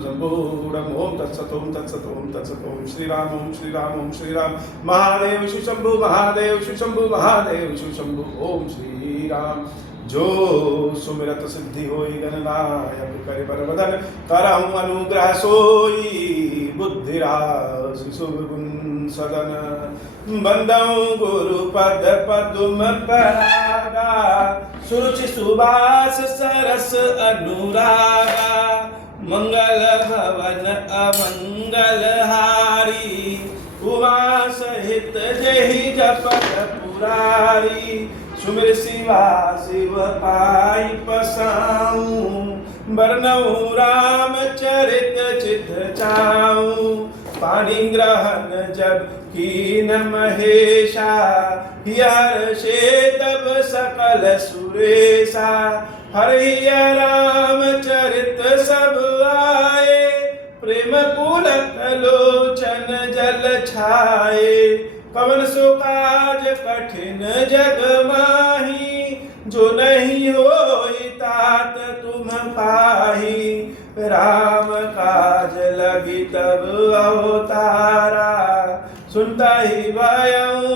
शंभूरम ओम तत्सत ओम तत्सत ओम तत्सत ओम श्री राम ओम श्री राम ओम श्री राम महादेव शिव शंभु महादेव शिव शंभु महादेव शिव शंभु ओम श्री राम। जो सुमिरत सिद्धि होई गणनायक करे बरबदन करहु अनुग्रह सोई बुद्धिराज सुगुण सदन बंदऊ गुरु पद पदुम परागा सुरुचि सुबास सरस अनुरागा मंगल भवन अमंगल हारी उमा सहित जहि जपत पुरारी सुमिर शिवा शिव पाई पसाऊं बरनऊ राम चरित चित चाऊं पानी ग्रहण जब कीन महेशा हर से तब सकल सुरेशा हरिया राम चरित सब आए प्रेम पुलक लोचन जल छाए पवन सो काज कठिन जग माही जो नहीं होई तात तुम पाही राम काज लगी तब अवतारा सुनता ही भयऊ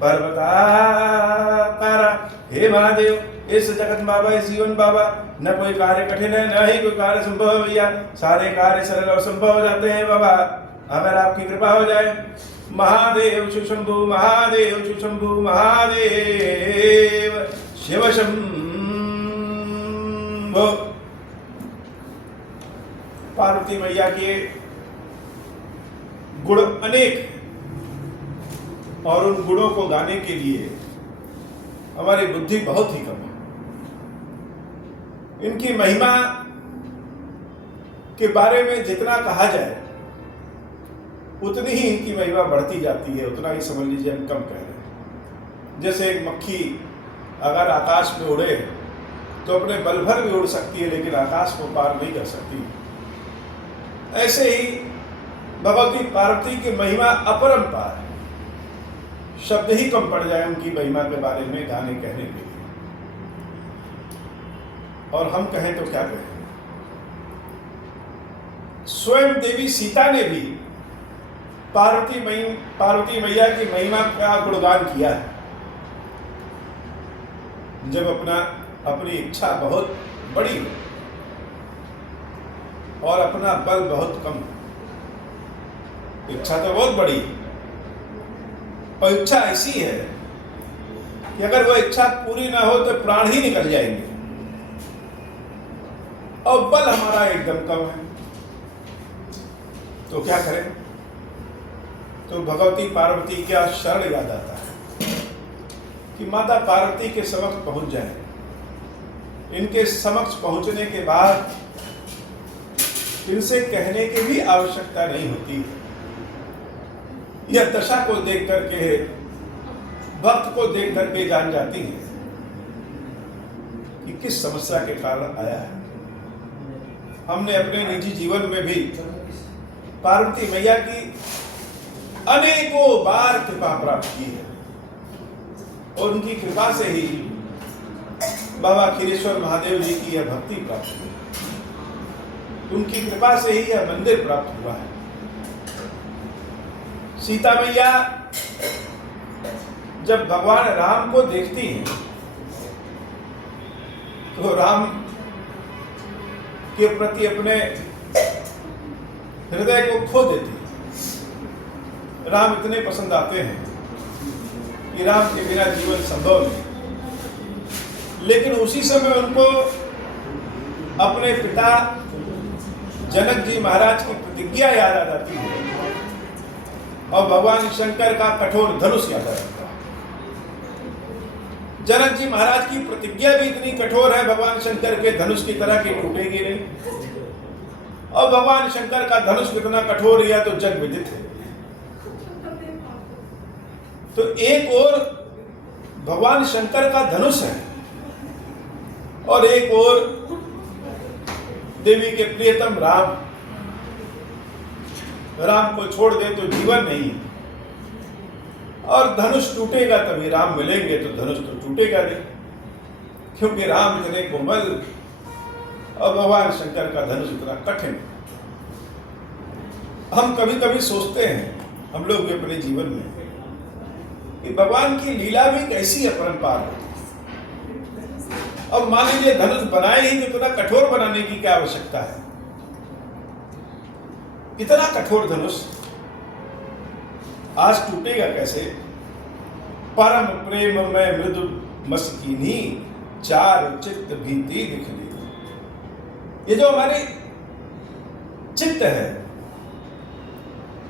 पर्वताकारा। हे महादेव इस जगत बाबा इस जीवन बाबा न कोई कार्य कठिन है न ही कोई कार्य संभव है भैया, सारे कार्य सरल और संभव हो जाते हैं बाबा अगर आपकी कृपा हो जाए। महादेव शिव शंभु महादेव शिव शंभु महादेव शिव शंभु। पार्वती मैया के गुण अनेक और उन गुणों को गाने के लिए हमारी बुद्धि बहुत ही कम है। इनकी महिमा के बारे में जितना कहा जाए उतनी ही इनकी महिमा बढ़ती जाती है, उतना ही समझ लीजिए हम कम कह रहे हैं। जैसे एक मक्खी अगर आकाश में उड़े तो अपने बल भर भी उड़ सकती है लेकिन आकाश को पार नहीं कर सकती, ऐसे ही भगवती पार्वती की महिमा अपरंपार है। शब्द ही कम पड़ जाए उनकी महिमा के बारे में गाने कहने के लिए, और हम कहें तो क्या कहें। स्वयं देवी सीता ने भी पार्वती मैया की महिमा का गुणगान किया है। जब अपनी इच्छा बहुत बड़ी हो और अपना बल बहुत कम, इच्छा तो बहुत बड़ी और इच्छा ऐसी है कि अगर वह इच्छा पूरी ना हो तो प्राण ही निकल जाएंगे, और बल हमारा एकदम कम है, तो क्या करें। तो भगवती पार्वती का शरण याद आता है कि माता पार्वती के समक्ष पहुंच जाए। इनके समक्ष पहुंचने के बाद इनसे कहने की भी आवश्यकता नहीं होती। यह दशा को देख करके भक्त को देख करके जान जाती है कि किस समस्या के कारण आया है। हमने अपने निजी जीवन में भी पार्वती मैया की अनेकों बार कृपा प्राप्त की है, और उनकी कृपा से ही बाबा खीरेश्वर महादेव जी की यह भक्ति प्राप्त हुई, उनकी कृपा से ही यह मंदिर प्राप्त हुआ है। सीता मैया जब भगवान राम को देखती हैं तो राम के प्रति अपने हृदय को खो देती है। राम इतने पसंद आते हैं कि राम के बिना जीवन संभव नहीं, लेकिन उसी समय उनको अपने पिता जनक जी महाराज की प्रतिज्ञा याद आ जाती है और भगवान शंकर का कठोर धनुष याद आ जाता है। जनक जी महाराज की प्रतिज्ञा भी इतनी कठोर है भगवान शंकर के धनुष की तरह की टूटेगी नहीं, और भगवान शंकर का धनुष कितना कठोर है तो जग विदित है। तो एक और भगवान शंकर का धनुष है और एक और देवी के प्रियतम राम को छोड़ दे तो जीवन नहीं, और धनुष टूटेगा तभी राम मिलेंगे, तो धनुष तो टूटेगा नहीं, क्योंकि राम इतने कोमल और भगवान शंकर का धनुष इतना कठिन। हम कभी कभी सोचते हैं, हम लोग भी अपने जीवन में, कि भगवान की लीला भी कैसी अपरंपार है। अब मान लीजिए धनुष बनाए ही तो इतना कठोर बनाने की क्या आवश्यकता है? इतना कठोर धनुष आज टूटेगा कैसे? परम प्रेम में मृदु मस्किनी, चार चित्त भीति दिखली। ये जो हमारे चित्त है,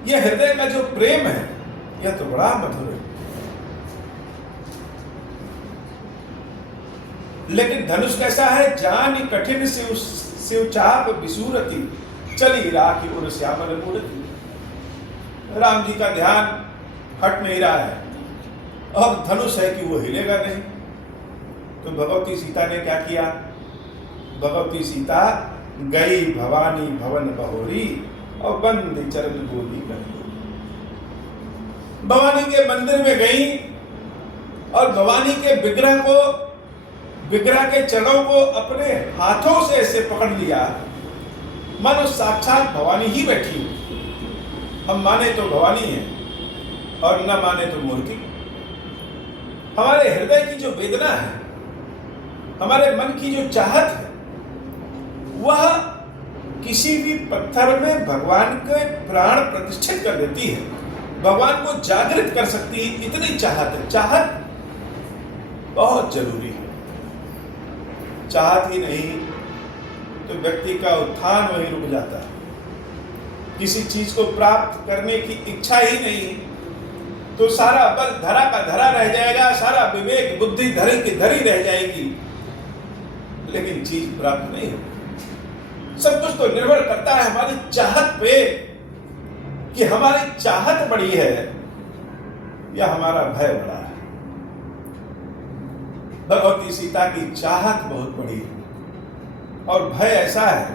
यह हृदय का जो प्रेम है, यह तो बड़ा मधुर है। लेकिन धनुष कैसा है? जान कठिन शिव चाप विसूरती, चली राखी उर श्यामल मूर्ति। राम जी का ध्यान हट नहीं रहा है, अब धनुष है कि वो हिलेगा नहीं। तो भगवती सीता ने क्या किया? भगवती सीता गई भवानी भवन बहोरी, और बंद चरण बोली करी। भवानी के मंदिर में गई और भवानी के विग्रह के चरणों को अपने हाथों से ऐसे पकड़ लिया, मानो साक्षात भवानी ही बैठी। हम माने तो भवानी है और न माने तो मूर्ति। हमारे हृदय की जो वेदना है, हमारे मन की जो चाहत है, वह किसी भी पत्थर में भगवान के प्राण प्रतिष्ठित कर देती है, भगवान को जागृत कर सकती है। इतनी चाहत है। चाहत बहुत जरूरी है। चाहत ही नहीं तो व्यक्ति का उत्थान वहीं रुक जाता है। किसी चीज को प्राप्त करने की इच्छा ही नहीं तो सारा बल धरा का धरा रह जाएगा, सारा विवेक बुद्धि धरी की धरी रह जाएगी, लेकिन चीज प्राप्त नहीं होगी। सब कुछ तो निर्भर करता है हमारी चाहत पे, कि हमारी चाहत बड़ी है या हमारा भय बड़ा है। भगवती सीता की चाहत बहुत बड़ी है और भय ऐसा है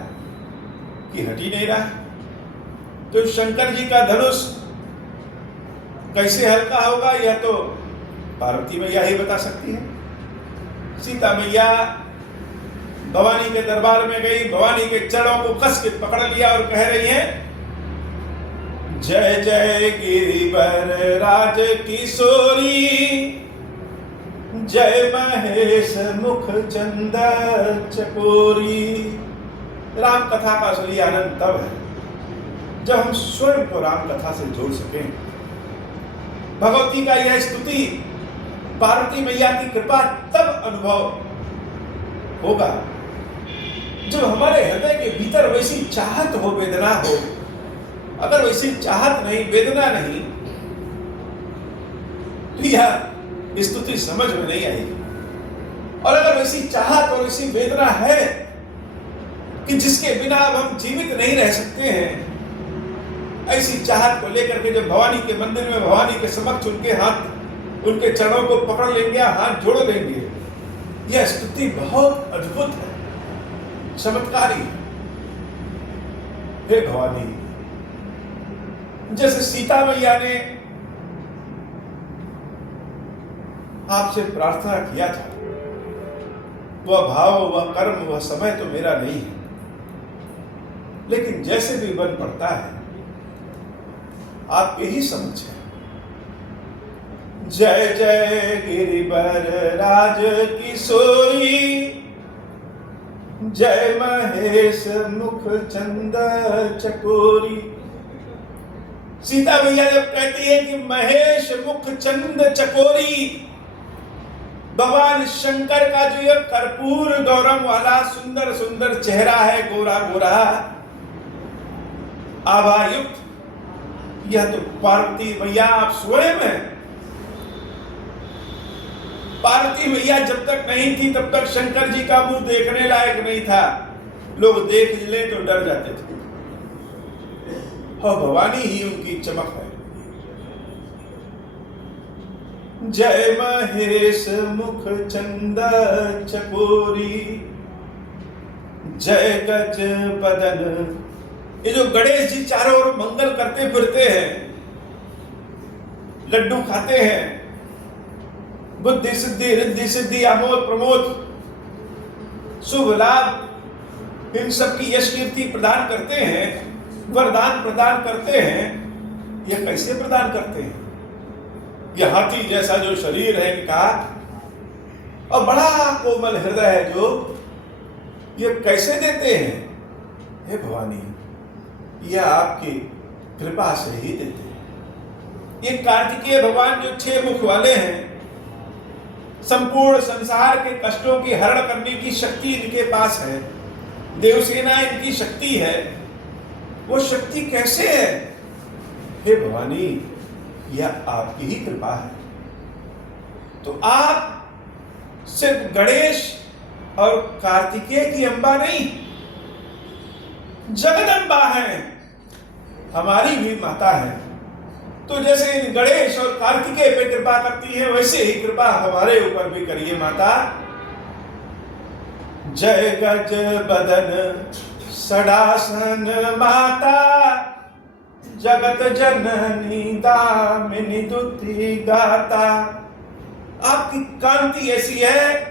कि हट ही नहीं रहा। तो शंकर जी का धनुष कैसे हल्का होगा, यह तो पार्वती मैया ही बता सकती है। सीता मैया भवानी के दरबार में गई, भवानी के चरणों को कस के पकड़ लिया और कह रही है, जय जय गिरिवर राज किशोरी, जय महेश मुख चंद चकोरी। राम कथा का असली आनंद तब है जब हम स्वयं को राम कथा से जोड़ सकें। भगवती का यह स्तुति, पार्वती मैया की कृपा तब अनुभव होगा जब हमारे हृदय के भीतर वैसी चाहत हो, वेदना हो। अगर वैसी चाहत नहीं, वेदना नहीं, तो यह स्तुति समझ में नहीं आएगी। और अगर वैसी चाहत और वैसी वेदना है कि जिसके बिना अब हम जीवित नहीं रह सकते हैं, ऐसी चाहत को लेकर के जब भवानी के मंदिर में भवानी के समक्ष उनके हाथ, उनके चरणों को पकड़ लेंगे, हाथ जोड़ लेंगे, यह स्तुति बहुत अद्भुत है, चमत्कारी है। हे भवानी, जैसे सीता मैया ने आपसे प्रार्थना किया था, वह भाव, वह कर्म, वह समय तो मेरा नहीं है, लेकिन जैसे भी बन पड़ता है आपके ही समझ है। जय जय गिरिवर राज किशोरी, जय महेश मुख चंद चकोरी। सीता मैया जब कहती है कि महेश मुख चंद चकोरी, भगवान शंकर का जो ये कर्पूर गौरम वाला सुंदर सुंदर चेहरा है, गोरा गोरा आभायुक्त, यह तो पार्वती मैया आप स्वयं है। पार्वती मैया जब तक नहीं थी तब तक शंकर जी का मुंह देखने लायक नहीं था, लोग देख ले तो डर जाते थे। और भवानी ही उनकी चमक है। जय महेश मुख चंद चकोरी, जय गज बदन। ये जो गणेश जी चारों ओर मंगल करते फिरते हैं, लड्डू खाते हैं, बुद्धि सिद्धि रिद्धि सिद्धि आमोद प्रमोद शुभ लाभ इन सब की यश कीर्ति प्रदान करते हैं, वरदान प्रदान करते हैं। यह कैसे प्रदान करते हैं? यह हाथी जैसा जो शरीर है इनका और बड़ा कोमल हृदय है जो, ये कैसे देते हैं? हे भवानी, यह आपकी कृपा से ही देते हैं। ये कार्तिकेय भगवान जो 6 मुख वाले हैं, संपूर्ण संसार के कष्टों की हरण करने की शक्ति इनके पास है, देवसेना इनकी शक्ति है। वो शक्ति कैसे है? हे भवानी, यह आपकी ही कृपा है। तो आप सिर्फ गणेश और कार्तिकेय की अम्बा नहीं, जगदम्बा है, हमारी भी माता है। तो जैसे इन गणेश और कार्तिकेय पे कृपा करती है, वैसे ही कृपा हमारे ऊपर भी करिए माता। जय गज बदन सडासन माता, जगत जननी दामिनी दुति गाता। आपकी कांति ऐसी है,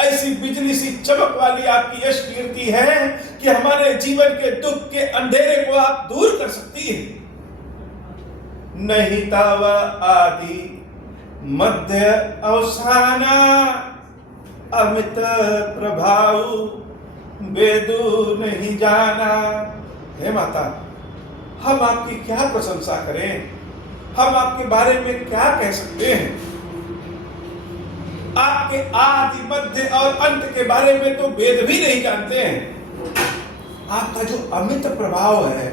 ऐसी बिजली सी चमक वाली आपकी यश कीर्ति है कि हमारे जीवन के दुख के अंधेरे को आप दूर कर सकती है। नहीं तव आदि मध्य अवसाना, अमित प्रभाव वेदु नहीं जाना। हे माता, हम आपकी क्या प्रशंसा करें, हम आपके बारे में क्या कह सकते हैं? आपके आदि मध्य और अंत के बारे में तो वेद भी नहीं जानते हैं। आपका जो अमित प्रभाव है,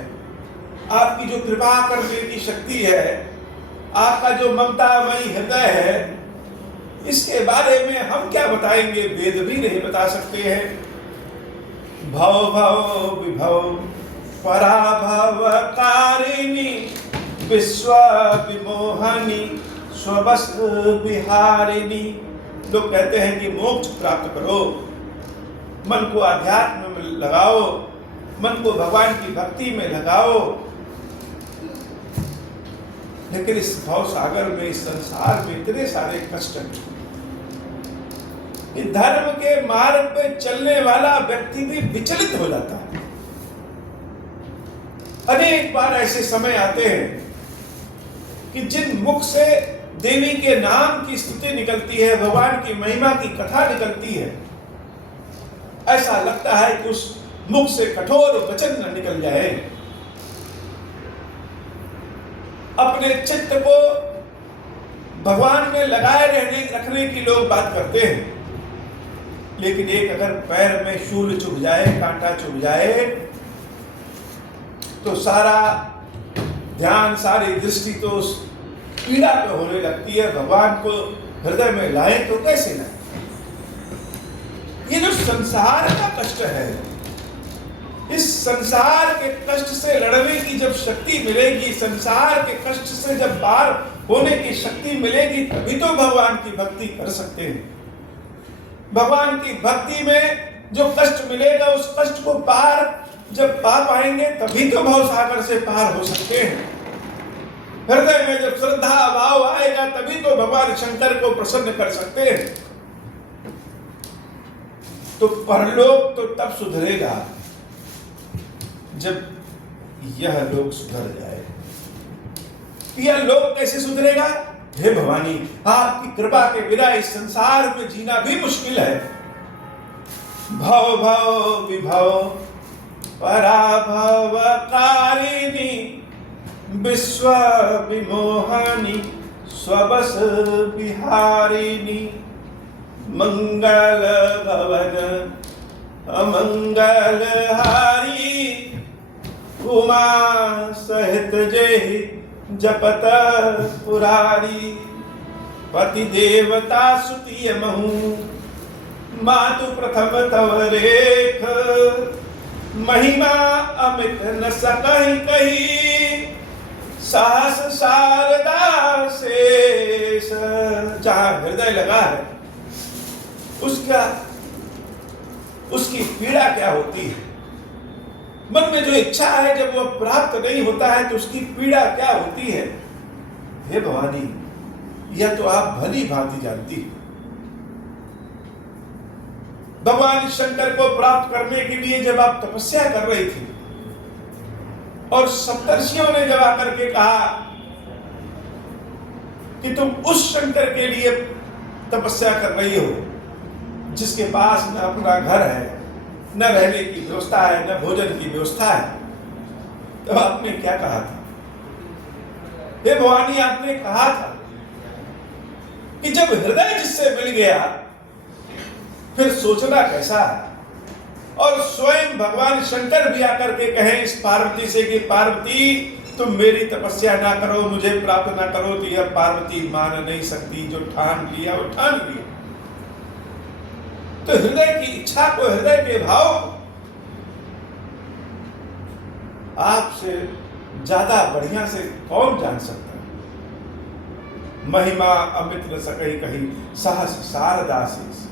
आपकी जो कृपा करने की शक्ति है, आपका जो ममतामयी हृदय है, इसके बारे में हम क्या बताएंगे? वेद भी नहीं बता सकते हैं। भव भव विभव पराभव कारिणी, विश्व विमोहनी स्वबस विहारिणी। लोग कहते हैं कि मोक्ष प्राप्त करो, मन को आध्यात्म में लगाओ, मन को भगवान की भक्ति में लगाओ। लेकिन इस भव सागर में, इस संसार में इतने सारे कष्ट हैं। धर्म के मार्ग पे चलने वाला व्यक्ति भी विचलित हो जाता है। अनेक बार ऐसे समय आते हैं कि जिन मुख से देवी के नाम की स्तुति निकलती है, भगवान की महिमा की कथा निकलती है, ऐसा लगता है कि उस मुख से कठोर वचन न निकल जाए। अपने चित्त को भगवान में लगाए रखने की लोग बात करते हैं, लेकिन एक अगर पैर में शूल चुभ जाए, कांटा चुभ जाए, तो सारा ध्यान, सारी दृष्टि तो उस पीड़ा पे होने लगती है। भगवान को हृदय में लाए तो कैसे लाए? ये जो संसार का कष्ट है, इस संसार के कष्ट से लड़ने की जब शक्ति मिलेगी, संसार के कष्ट से जब पार होने की शक्ति मिलेगी, तभी तो भगवान की भक्ति कर सकते हैं। भगवान की भक्ति में जो कष्ट मिलेगा, उस कष्ट को पार जब पा पाएंगे, तभी तो भव सागर से पार हो सकते हैं। हृदय में जब श्रद्धा भाव आएगा, तभी तो भगवान शंकर को प्रसन्न कर सकते हैं। तो परलोक तो तब सुधरेगा जब यह लोक सुधर जाए। यह लोक कैसे सुधरेगा? हे भवानी, आपकी कृपा के बिना इस संसार में जीना भी मुश्किल है। भव भव विभव पराभव कारिणी, विश्व विमोहनी स्वबस विहारिणी। मंगल भवन अमंगल हारी, उमा सहित जय जपत पुरारी। पति देवता सुतिय महु, मातु प्रथम तव रेख। महिमा अमित न सकहि कही, साहस शारदा शेष। जहां हृदय लगा है, उसकी पीड़ा क्या होती है? मन में जो इच्छा है, जब वो प्राप्त नहीं होता है, तो उसकी पीड़ा क्या होती है? हे भवानी, यह तो आप भली भांति जानती। भगवान शंकर को प्राप्त करने के लिए जब आप तपस्या कर रही थी और सप्तर्षियों ने जब आकर के कहा कि तुम उस शंकर के लिए तपस्या कर रही हो जिसके पास न अपना घर है, न रहने की व्यवस्था है, न भोजन की व्यवस्था है, तो आपने क्या कहा था? हे भवानी, आपने कहा था कि जब हृदय जिससे मिल गया फिर सोचना कैसा है। और स्वयं भगवान शंकर भी आकर के कहें इस पार्वती से कि पार्वती तुम मेरी तपस्या ना करो, मुझे प्राप्त ना करो, तो यह पार्वती मान नहीं सकती, जो ठान लिया वो ठान लिया। तो हृदय की इच्छा को, हृदय के भाव को आपसे ज्यादा बढ़िया से कौन जान सकता है? महिमा अमित न सकई कही सहस शारदासीस।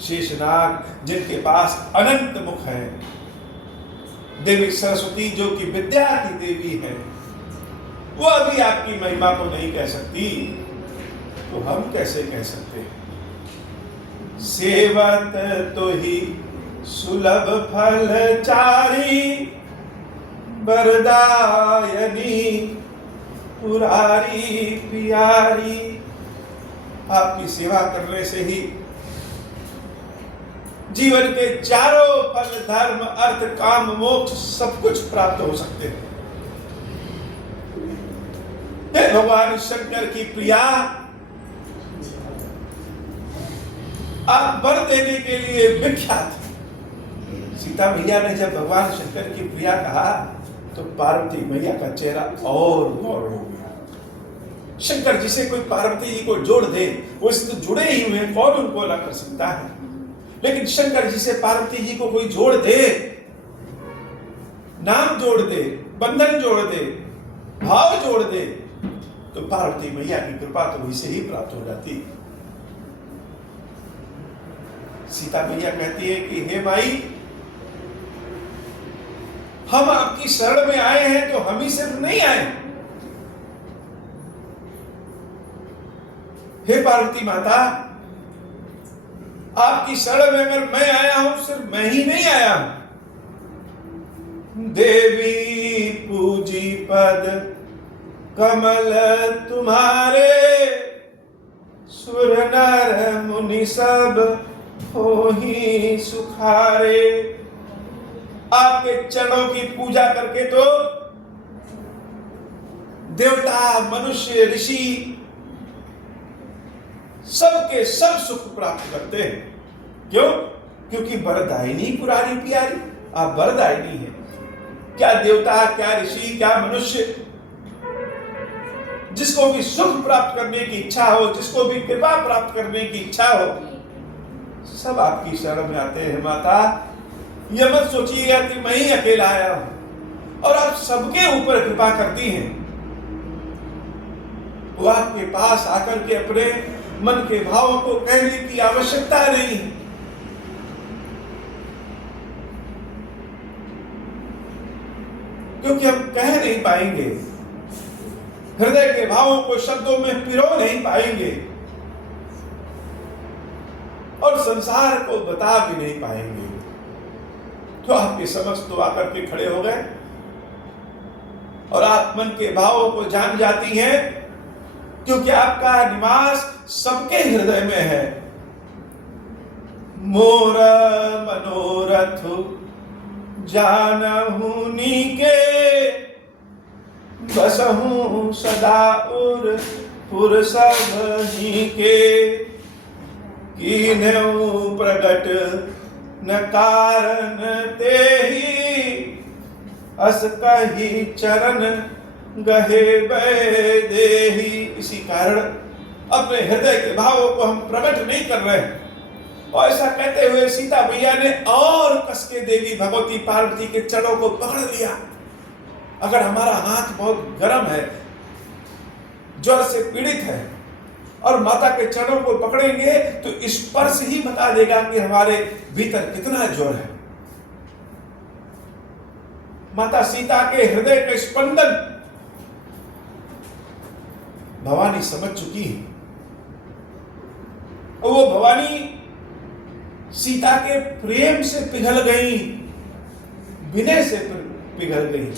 शेषनाग जिनके पास अनंत मुख है, देवी सरस्वती जो कि विद्या की देवी है, वो अभी आपकी महिमा को नहीं कह सकती, तो हम कैसे कह सकते हैं? सेवत तो ही सुलभ फल चारी, वरदायनी पुरारी प्यारी। आपकी सेवा करने से ही जीवन के चारों फल, धर्म, अर्थ, काम, मोक्ष सब कुछ प्राप्त हो सकते हैं। भगवान शंकर की प्रिया, आप वर देने के लिए विख्यात। सीता मैया ने जब भगवान शंकर की प्रिया कहा तो पार्वती मैया का चेहरा और गौर हो गया। शंकर जी से कोई पार्वती जी को जोड़ दे, वो इससे तो जुड़े ही हुए, कौन उनको अलग कर सकता है? लेकिन शंकर जी से पार्वती जी को कोई जोड़ दे, नाम जोड़ दे, बंधन जोड़ दे, भाव जोड़ दे, तो पार्वती मैया की कृपा तो वैसे ही प्राप्त हो जाती। सीता मैया कहती है कि हे माई, हम आपकी शरण में आए हैं तो हम ही सिर्फ नहीं आए। हे पार्वती माता, आपकी शरण में अगर मैं आया हूं, सिर्फ मैं ही नहीं आया हूं। देवी पूजी पद कमल तुम्हारे, सुर नर मुनि सब हो ही सुखारे। आपके चरणों की पूजा करके तो देवता, मनुष्य, ऋषि सबके सब सुख प्राप्त करते हैं। क्यों? क्योंकि वरदायिनी पुरारी प्यारी, आप वरदायिनी हैं। क्या देवता, क्या ऋषि, क्या मनुष्य, जिसको भी सुख प्राप्त करने की इच्छा हो, जिसको भी कृपा प्राप्त करने की इच्छा हो, सब आपकी शरण में आते हैं। माता, यह मत सोचिएगा कि मैं ही अकेला आया हूं, और आप सबके ऊपर कृपा करती हैं। वो आपके पास आकर के अपने मन के भावों को कहने की आवश्यकता नहीं है। क्योंकि हम कह नहीं पाएंगे, हृदय के भावों को शब्दों में पिरो नहीं पाएंगे, और संसार को बता भी नहीं पाएंगे। तो आपके समक्ष तो आकर के खड़े हो गए और आप मन के भावों को जान जाती हैं, क्योंकि आपका निवास सबके हृदय में है। मोर मनोरथ जानहु नीके, बसहु सदा उर पुर सब ही के। कीन्हु प्रगट न कारण तेहि, अस कही चरण गहे बै देहि। इसी कारण अपने हृदय के भावों को हम प्रकट नहीं कर रहे हैं। और ऐसा कहते हुए सीता मैया ने और कस के देवी भगवती पार्वती के चरणों को पकड़ लिया। अगर हमारा हाथ बहुत गर्म है, ज्वर से पीड़ित है, और माता के चरणों को पकड़ेंगे तो स्पर्श ही बता देगा कि हमारे भीतर कितना ज्वर है। माता सीता के हृदय का स्पंदन भवानी समझ चुकी है, और वो भवानी सीता के प्रेम से पिघल गई, विनय से पिघल गई।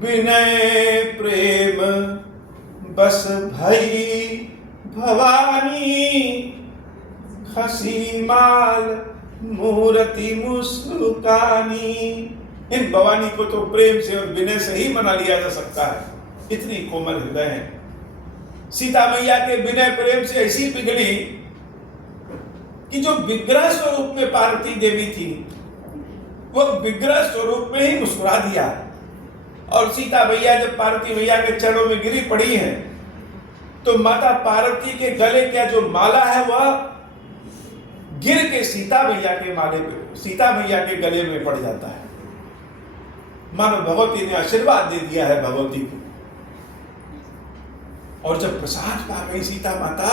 विनय प्रेम बस भई भवानी, खसी माल मूर्ति मुस्कानी। इन भवानी को तो प्रेम से और विनय से ही मना लिया जा सकता है, इतनी कोमल हृदय है। सीता मैया के विनय प्रेम से ऐसी पिघली कि जो विग्रह स्वरूप में पार्वती देवी थी, वो विग्रह स्वरूप में ही मुस्कुरा दिया। और सीता मैया जब पार्वती मैया के चरणों में गिरी पड़ी है, तो माता पार्वती के गले का जो माला है वह गिर के सीता मैया के माले पे, सीता मैया के गले में पड़ जाता है। मानो भगवती ने आशीर्वाद दे दिया है भगवती को। और जब प्रसाद पा गई सीता माता,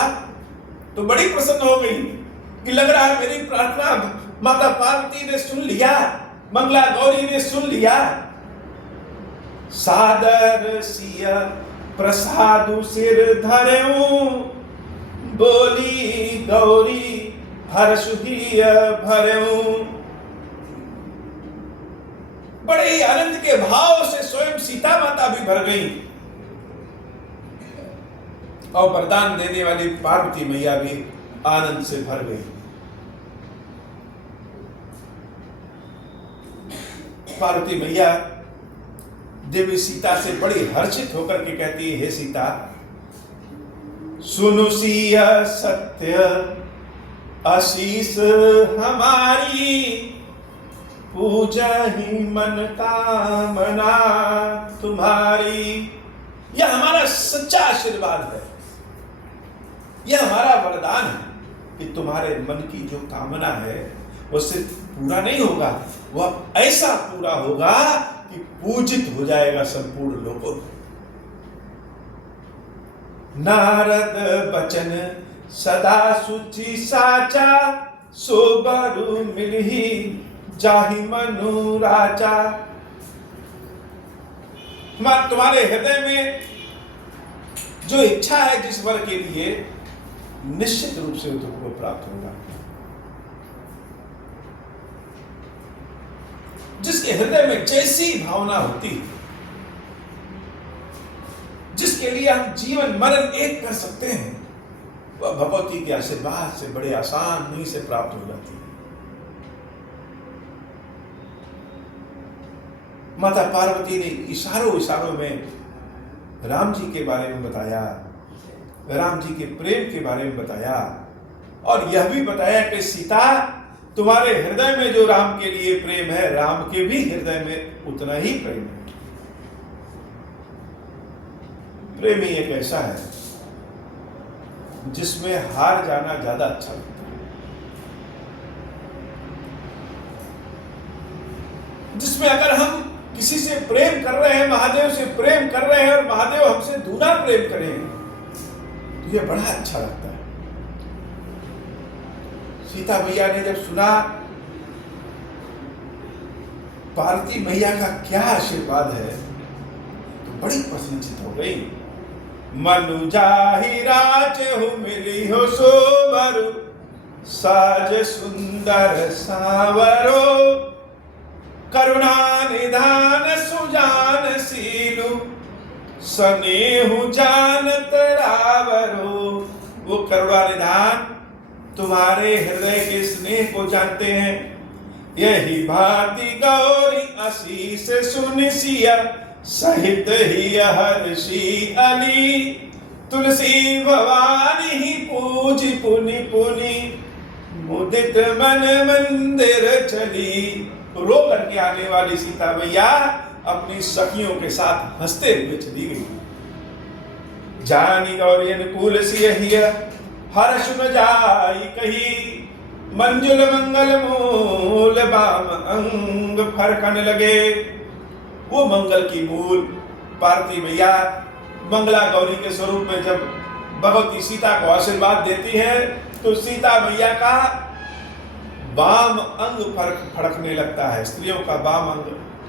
तो बड़ी प्रसन्न हो गई कि लग रहा है मेरी प्रार्थना माता पार्वती ने सुन लिया, मंगला गौरी ने सुन लिया। सादर सिया प्रसादु सिर धरेऊं, बोली गौरी हर्ष ही भरेऊं। बड़े ही आनंद के भाव से स्वयं सीता माता भी भर गई और वरदान देने वाली पार्वती मैया भी आनंद से भर गई। पार्वती मैया देवी सीता से बड़ी हर्षित होकर के कहती है, हे सीता, सुनु सिया सत्य आशीष हमारी, पूजा ही मन कामना तुम्हारी। यह हमारा सच्चा आशीर्वाद है, यह हमारा वरदान है कि तुम्हारे मन की जो कामना है वो सिर्फ पूरा नहीं होगा, वह ऐसा पूरा होगा कि पूजित हो जाएगा संपूर्ण लोगों में। नारद बचन सदा सुचि साचा, सोबरु मिलही जाहि मनु राजा। तुम्हारे हृदय में जो इच्छा है जिस वर के लिए, निश्चित रूप से तुमको प्राप्त होगा। जिसके हृदय में जैसी भावना होती, जिसके लिए हम जीवन मरण एक कर सकते हैं, वह भगवती के आशीर्वाद से बड़े आसान नहीं से प्राप्त हो जाती है। माता पार्वती ने इशारों में राम जी के बारे में बताया, राम जी के प्रेम के बारे में बताया, और यह भी बताया कि सीता, तुम्हारे हृदय में जो राम के लिए प्रेम है, राम के भी हृदय में उतना ही प्रेम है। प्रेम ही एक ऐसा है जिसमें हार जाना ज्यादा अच्छा लगता है, जिसमें अगर हम किसी से प्रेम कर रहे हैं, महादेव से प्रेम कर रहे हैं और महादेव हमसे दूना प्रेम करें, तो यह बड़ा अच्छा लगता है। सीता मैया ने जब सुना पार्वती मैया का क्या आशीर्वाद है, तो बड़ी प्रसन्नचित हो गई। मनु जाहि राचहु मिली हो सोबरु, साज सुंदर सावरो, करुणा निधान सुजान सीलु, स्नेहु जानत रावरो। वो करुणा निधान तुम्हारे हृदय के स्नेह को जानते हैं। यही भांति गौरी आशीष सुन सिया, सहित ही हर्षी अली, तुलसी भवानी ही पूज पुनि पुनि, मुदित मन मंदिर चली। रो करके आने वाली सीता मैया अपनी सखियों के साथ हंसते हुए चली गई। जानी गौरी अनुकूल सियहिया, हर्ष न जाई कही, मंजुल मंगल मूल बाम अंग फरकन लगे। वो मंगल की मूल पार्वती मैया मंगला गौरी के स्वरूप में जब भगवती सीता को आशीर्वाद देती है, तो सीता मैया का बाम अंग फड़कने लगता है। स्त्रियों का बाम अंग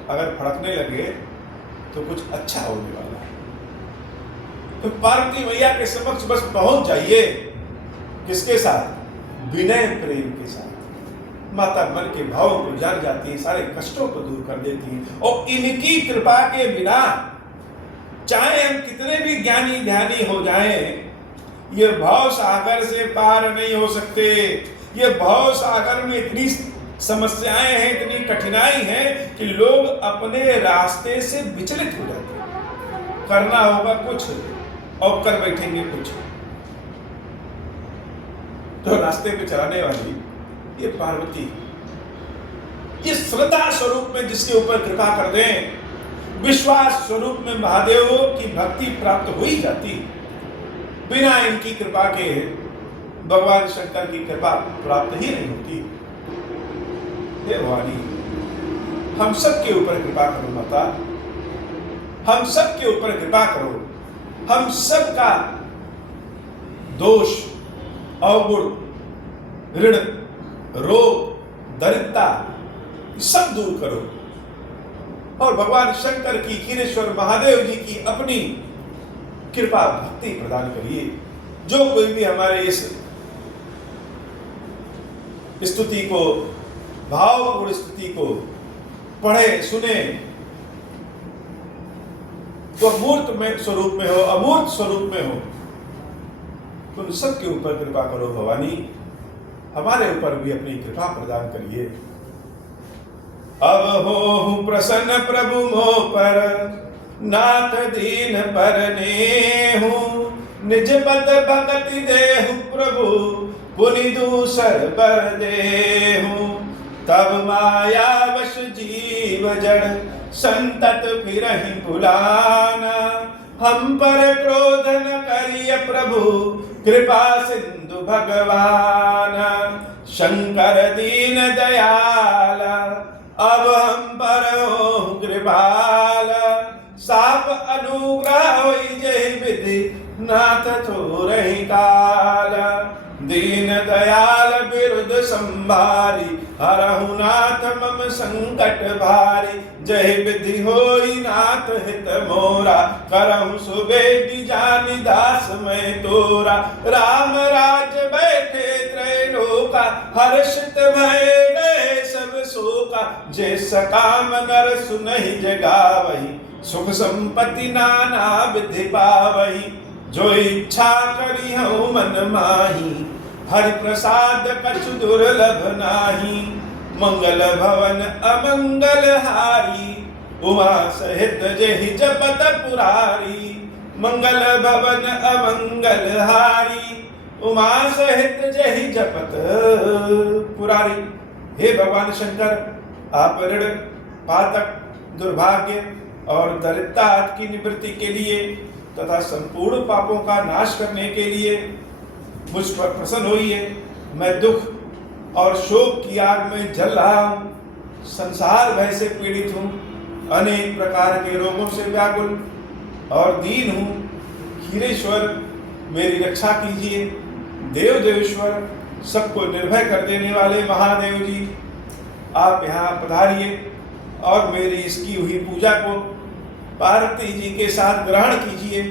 अगर फड़कने लगे तो कुछ अच्छा होने वाला है। तो पार्वती मैया के समक्ष बस पहुंच जाइए, किसके साथ? विनय प्रेम के साथ माता मन के भावों को जान जाती है, सारे कष्टों को दूर कर देती है। और इनकी कृपा के बिना चाहे हम कितने भी ज्ञानी ध्यानी हो जाएं, ये भाव सागर से पार नहीं हो सकते। ये भाव सागर में इतनी समस्याएं हैं, इतनी कठिनाई है कि लोग अपने रास्ते से विचलित हो जाते हैं। करना होगा कुछ और कर बैठेंगे कुछ। तो रास्ते पे चलाने वाली ये पार्वती, ये श्रद्धा स्वरूप में जिसके ऊपर कृपा कर दें, विश्वास स्वरूप में महादेव की भक्ति प्राप्त हो ही जाती। बिना इनकी कृपा के भगवान शंकर की कृपा प्राप्त ही नहीं होती। हे भवानी, हम सब के ऊपर कृपा करो माता, हम सब के ऊपर कृपा करो। हम सब का दोष, अवगुण, ऋण, रोग, दरिद्रता सब दूर करो और भगवान शंकर की, क्षीरेश्वर महादेव जी की अपनी कृपा भक्ति प्रदान करिए। जो कोई भी हमारे इस स्तुति को, भावपूर्ण स्तुति को पढ़े सुने, तो मूर्त में स्वरूप में हो, अमूर्त स्वरूप में हो, तो सबके ऊपर कृपा करो भवानी। हमारे ऊपर भी अपनी कृपा प्रदान करिए। अब हो प्रसन्न प्रभु मोह पर, नाथ दीन पर नेहु, निज पद भगति देहु प्रभु, पुनि दूसर बर देहु। तब माया वश जीव जड़, संतत फिरहि भुलाना। हम पर क्रोध न करिय प्रभु, कृपा सिंधु भगवान। शंकर दीन दयाल, अब हम पर हो कृपाल। साप अनुग्रह होई जय विधि, नाथ थोरहि काल। दीन दयाल विरुद्ध संभारी, हरहु नाथ मम संकट भारी। जय विधि होई नाथ हित मोरा, करहु सुबेदी जानि दास मैं तोरा। राम राज बैठे त्रैलोका, हर्षित भय गए सब शोका। जे सकाम नर सुनहि जगावहि, सुख संपत्ति नाना विधि पावहि। जो इच्छा करी हूँ मन माही, हरि प्रसाद कछु दुर्लभ नाही। मंगल भवन अमंगल हारी, उमा सहित जेहि जपत पुरारी। मंगल भवन अमंगल हारी, उमा सहित जेहि जपत पुरारी। हे भगवान शंकर, आप ऋण, पातक, दुर्भाग्य और दरिद्रता की निवृत्ति के लिए तथा संपूर्ण पापों का नाश करने के लिए मुझ पर प्रसन्न होइए। मैं दुख और शोक की आग में जल रहा हूँ, संसार भय से पीड़ित हूँ, अनेक प्रकार के रोगों से व्याकुल और दीन हूँ। क्षीरेश्वर, मेरी रक्षा कीजिए। देव देवेश्वर, सबको निर्भय कर देने वाले महादेव जी, आप यहाँ पधारिए और मेरी इसकी हुई पूजा को पार्वती जी के साथ ग्रहण कीजिए।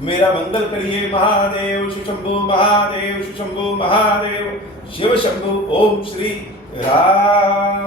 मेरा मंगल करिए। महादेव शुशंभु, महादेव शुशंभु, महादेव शिव शंभु। ओम श्री राम।